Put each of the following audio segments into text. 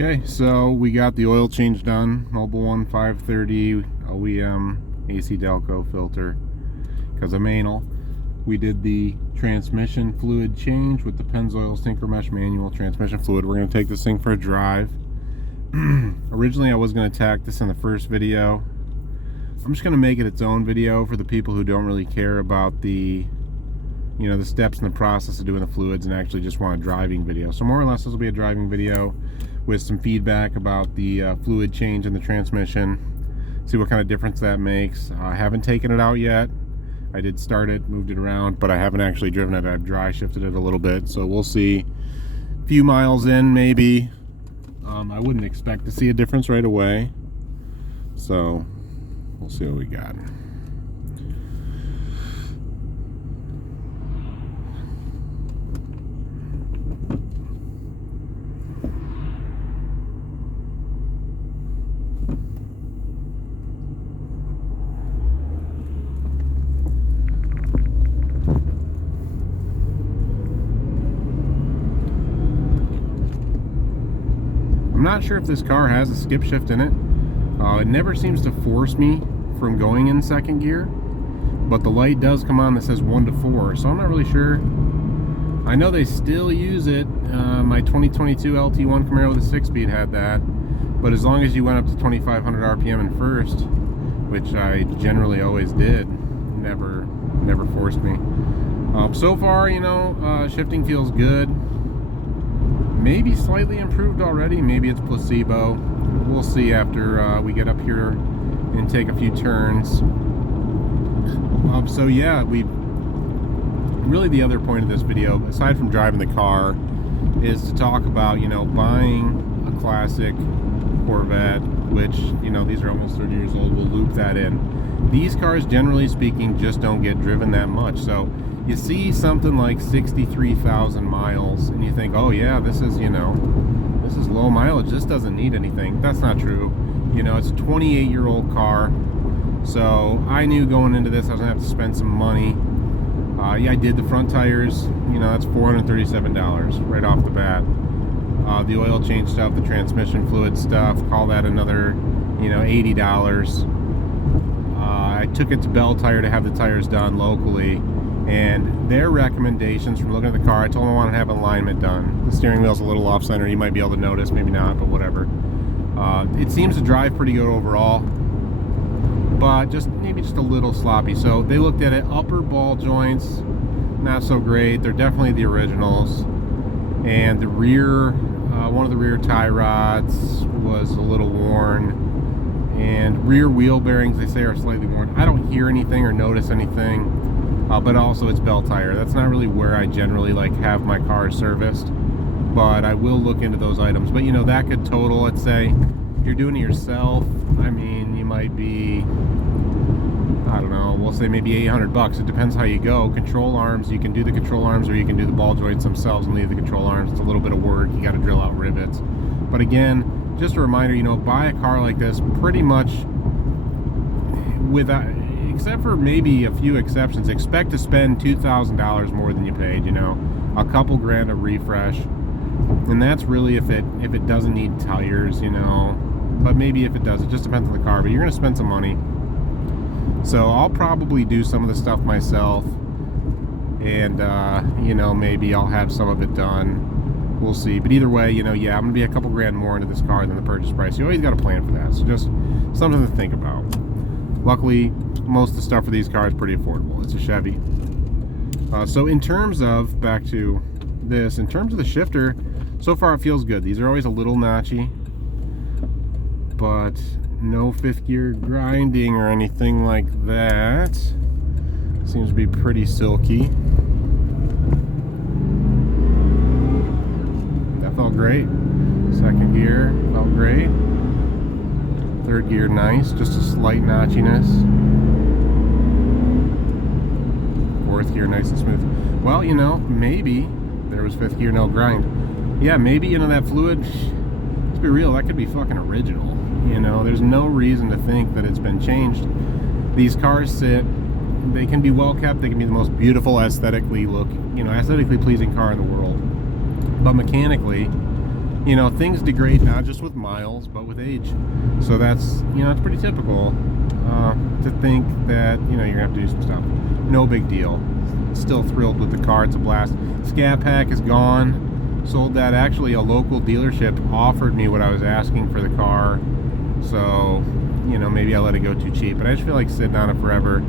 Okay, so we got the oil change done. Mobil 1 530 OEM AC Delco filter because I'm anal. We did the transmission fluid change with the Pennzoil Synchro Mesh manual transmission fluid. We're going to take this thing for a drive. Originally I was going to attack this in the first video. I'm just going to make it its own video for the people who don't really care about the the steps in the process of doing the fluids and actually just want a driving video. So more or less this will be a driving video with some feedback about the fluid change in the transmission, see what kind of difference that makes. I haven't taken it out yet. I did start it, moved it around, but I haven't actually driven it. I've dry shifted it a little bit, so we'll see. A few miles in, maybe. I wouldn't expect to see a difference right away, so we'll see what we got. I'm not sure if this car has a skip shift in it. It never seems to force me from going in second gear, but the light does come on that says 1 to 4, so I'm not really sure. I know they still use it. My 2022 LT1 Camaro with a 6-speed had that, but as long as you went up to 2,500 RPM in first, which I generally always did, never forced me. So far, shifting feels good. Maybe slightly improved already, maybe it's placebo. We'll see after we get up here and take a few turns. So yeah, really the other point of this video, aside from driving the car, is to talk about buying a classic Corvette, which these are almost 30 years old. We'll loop that in. These cars, generally speaking, just don't get driven that much. So you see something like 63,000 miles and you think, oh yeah, this is low mileage, this doesn't need anything. That's not true. It's a 28-year-old car, so I knew going into this I was gonna have to spend some money. Yeah, I did the front tires, that's $437 right off the bat. The oil change stuff, the transmission fluid stuff, call that another $80. I took it to Bell Tire to have the tires done locally, and their recommendations from looking at the car, I told them I wanted to have alignment done. The steering wheel's a little off center, you might be able to notice, maybe not, but whatever. It seems to drive pretty good overall, but maybe just a little sloppy. So they looked at it, upper ball joints, not so great. They're definitely the originals. And the rear, one of the rear tie rods was a little worn. And rear wheel bearings, they say, are slightly worn. I don't hear anything or notice anything. But also it's Bell Tire. That's not really where I generally have my car serviced, but I will look into those items. But that could total, let's say, if you're doing it yourself, I mean, you might be, I don't know, we'll say maybe $800. It depends how you go. Control arms, you can do the control arms, or you can do the ball joints themselves and leave the control arms. It's a little bit of work. You got to drill out rivets. But again, just a reminder, buy a car like this pretty much without, except for maybe a few exceptions, expect to spend $2,000 more than you paid, a couple grand a refresh. And that's really if it doesn't need tires, but maybe if it does, it just depends on the car, but you're going to spend some money. So I'll probably do some of the stuff myself, and maybe I'll have some of it done. We'll see. But either way, yeah, I'm going to be a couple grand more into this car than the purchase price. You always got to plan for that, so just something to think about. Luckily, most of the stuff for these cars is pretty affordable. It's a Chevy. So in terms of, back to this, in terms of the shifter, so far it feels good. These are always a little notchy, but no fifth gear grinding or anything like that. Seems to be pretty silky. That felt great. Second gear felt great. Third gear, nice, just a slight notchiness. Fourth gear, nice and smooth. Well, maybe there was fifth gear, no grind. Yeah, maybe, that fluid, let's be real, that could be fucking original. There's no reason to think that it's been changed. These cars sit, they can be well kept, they can be the most beautiful, aesthetically pleasing car in the world. But mechanically, you know, things degrade not just with miles, but with age. So that's, you know, it's pretty typical to think that, you know, you're gonna have to do some stuff. No big deal. Still thrilled with the car. It's a blast. Scat Pack is gone. Sold that. Actually, a local dealership offered me what I was asking for the car. So, you know, maybe I let it go too cheap. But I just feel like sitting on it forever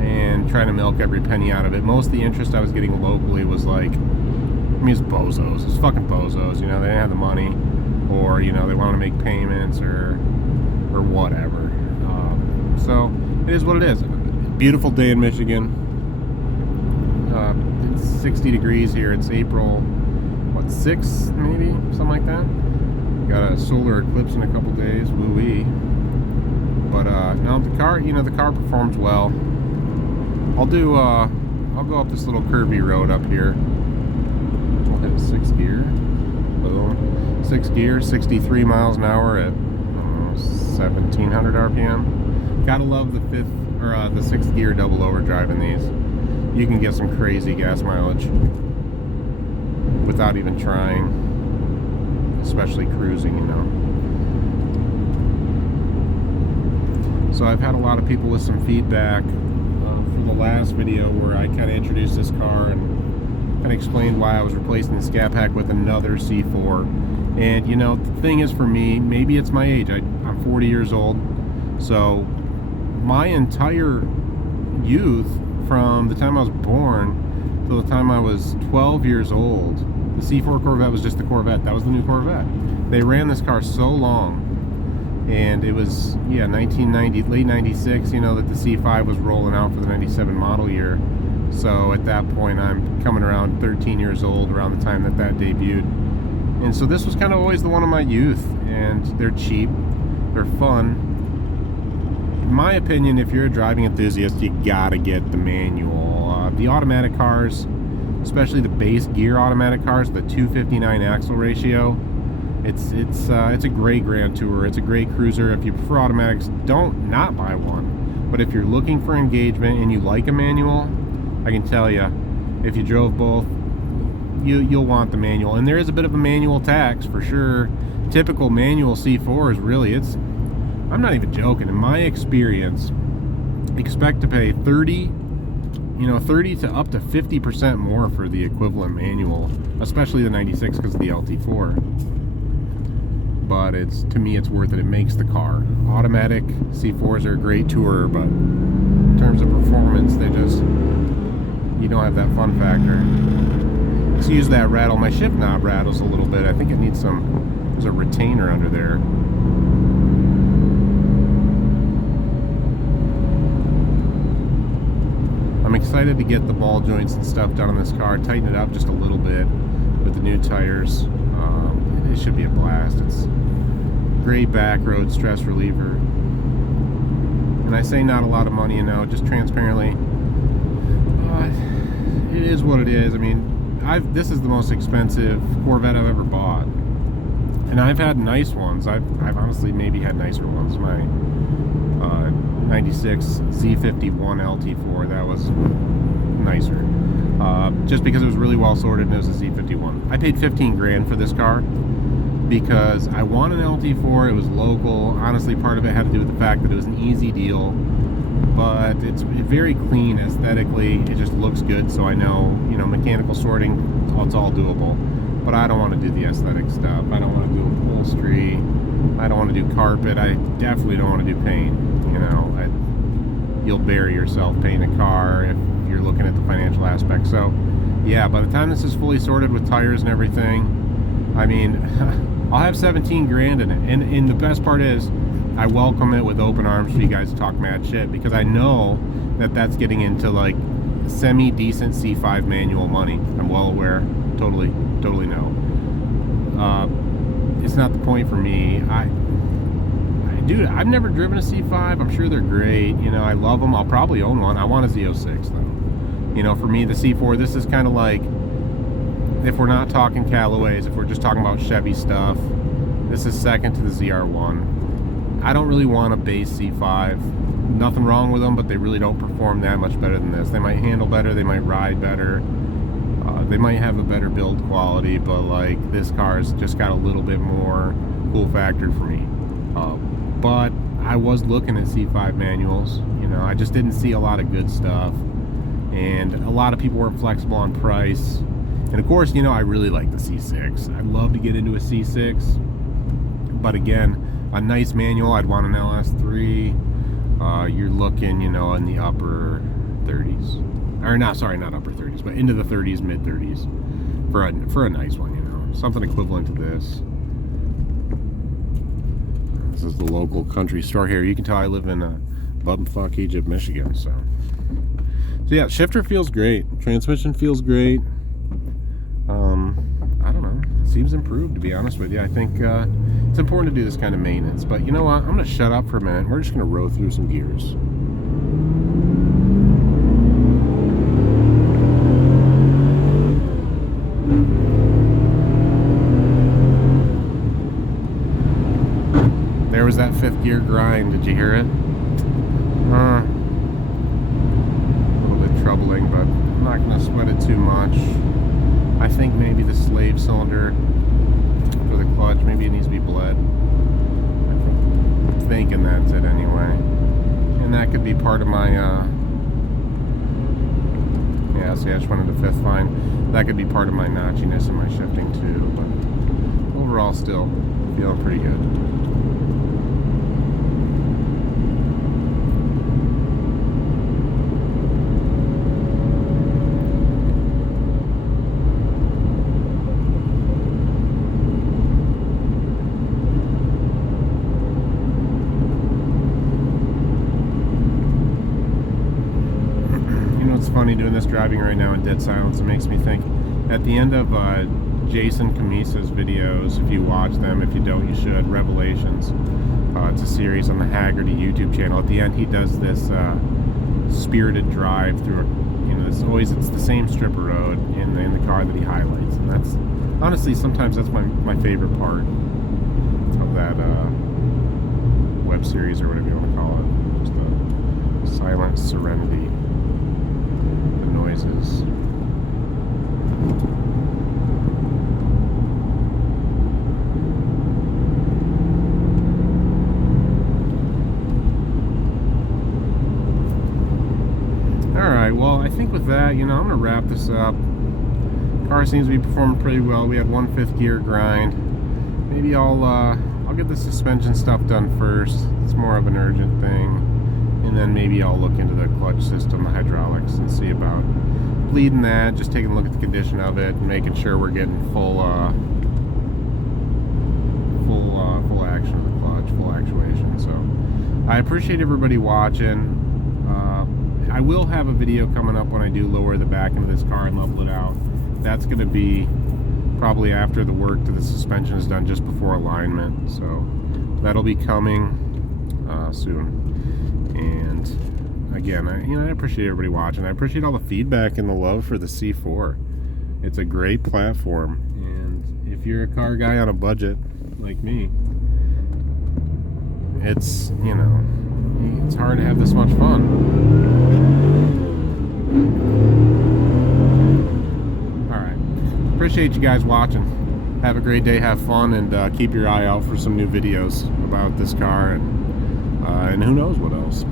and trying to milk every penny out of it. Most of the interest I was getting locally was like, I mean, it's bozos. It's fucking bozos. You know, they didn't have the money, or, you know, they want to make payments or whatever. So it is what it is. Beautiful day in Michigan. It's 60 degrees here. It's April, what, 6th, maybe? Something like that. Got a solar eclipse in a couple days. Woo-wee. But no, the car, you know, the car performs well. I'll go up this little curvy road up here. I'll hit 6th gear. Boom. 6th gear, 63 miles an hour at 1700 RPM. Gotta love the 6th gear double overdrive in these. You can get some crazy gas mileage without even trying, especially cruising, you know. So I've had a lot of people with some feedback for the last video where I kind of introduced this car and kind of explained why I was replacing the Scat Pack with another C4. And, you know, the thing is, for me, maybe it's my age. I'm 40 years old, so my entire youth, from the time I was born till the time I was 12 years old, the C4 Corvette was just the Corvette. That was the new Corvette. They ran this car so long, and it was, yeah, 1990, late 96, you know, that the C5 was rolling out for the 97 model year. So at that point, I'm coming around 13 years old around the time that debuted. And so this was kind of always the one of my youth, and they're cheap, they're fun. In my opinion, if you're a driving enthusiast, you gotta get the manual. The automatic cars, especially the base gear automatic cars, the 259 axle ratio, it's a great Grand Tourer. It's a great cruiser. If you prefer automatics, don't not buy one. But if you're looking for engagement and you like a manual, I can tell you, if you drove both, you'll want the manual. And there is a bit of a manual tax for sure. Typical manual C4 is really, I'm not even joking. In my experience, expect to pay 30 to up to 50% more for the equivalent manual, especially the 96 because of the LT4. But to me, it's worth it. It makes the car. Automatic C4s are a great tourer, but in terms of performance, you don't have that fun factor. Excuse that rattle. My shift knob rattles a little bit. I think it needs there's a retainer under there. I'm excited to get the ball joints and stuff done on this car, tighten it up just a little bit with the new tires. It should be a blast. It's great back road stress reliever. And I say not a lot of money, you know, just transparently. It is what it is. I mean, this is the most expensive Corvette I've ever bought. And I've had nice ones. I've honestly maybe had nicer ones. My 96 Z51 LT4, that was nicer. Just because it was really well sorted and it was a Z51. I paid 15 grand for this car because I want an LT4. It was local. Honestly, part of it had to do with the fact that it was an easy deal, but it's very clean aesthetically. It just looks good, so I know, you know, mechanical sorting, it's all doable. But I don't want to do the aesthetic stuff. I don't want to do upholstery. I don't want to do carpet. I definitely don't want to do paint. You know, you'll bury yourself painting a car if you're looking at the financial aspect. So, yeah, by the time this is fully sorted with tires and everything, I mean, I'll have 17 grand in it. And the best part is, I welcome it with open arms for you guys to talk mad shit, because I know that that's getting into like semi-decent C5 manual money. I'm well aware. Totally know. It's not the point for me. Dude, I've never driven a C5. I'm sure they're great. You know, I love them. I'll probably own one. I want a Z06 though. You know, for me, the C4, this is kind of like, if we're not talking Callaways, if we're just talking about Chevy stuff, this is second to the ZR1. I don't really want a base C5. Nothing wrong with them, but they really don't perform that much better than this. They might handle better. They might ride better. They might have a better build quality, but like this car's just got a little bit more cool factor for me. But I was looking at C5 manuals. You know, I just didn't see a lot of good stuff, and a lot of people weren't flexible on price. And of course, you know, I really like the C6. I'd love to get into a C6, but again, a nice manual, I'd want an LS3. You're looking, you know, in the upper 30s. Or not, sorry, not upper 30s, but into the 30s, mid 30s for a nice one, you know, something equivalent to this. This is the local country store here. You can tell I live in bumfuck Egypt, Michigan. So yeah, shifter feels great, transmission feels great. I don't know, it seems improved, to be honest with you. I think it's important to do this kind of maintenance. But you know what? I'm gonna shut up for a minute. We're just gonna row through some gears. There was that 5th gear grind. Did you hear it? A little bit troubling, but I'm not going to sweat it too much. I think maybe the slave cylinder for the clutch, maybe it needs to be bled. I'm thinking that's it anyway. And that could be part of my, yeah, see, I just wanted a 5th fine. That could be part of my notchiness in my shifting too, but overall still feeling pretty good. Funny doing this driving right now in dead silence. It makes me think at the end of Jason Camisa's videos, if you watch them, if you don't you should, Revelations, it's a series on the Haggerty YouTube channel. At the end he does this spirited drive through you know, it's the same strip of road in the car that he highlights, and that's honestly sometimes that's my favorite part of that web series, or whatever you want to call it. Just the silent serenity, noises. Alright, well, I think with that, you know, I'm going to wrap this up. Car seems to be performing pretty well. We had one 5th gear grind. Maybe I'll get the suspension stuff done first. It's more of an urgent thing. And then maybe I'll look into the clutch system, the hydraulics, and see about bleeding that, just taking a look at the condition of it and making sure we're getting full action of the clutch, full actuation. So I appreciate everybody watching. I will have a video coming up when I do lower the back end of this car and level it out. That's going to be probably after the work to the suspension is done, just before alignment. So that'll be coming soon. And again, I appreciate everybody watching. I appreciate all the feedback and the love for the C4. It's a great platform, and if you're a car guy on a budget like me, it's, you know, it's hard to have this much fun. Alright, appreciate you guys watching. Have a great day, have fun, and keep your eye out for some new videos about this car, and who knows what else.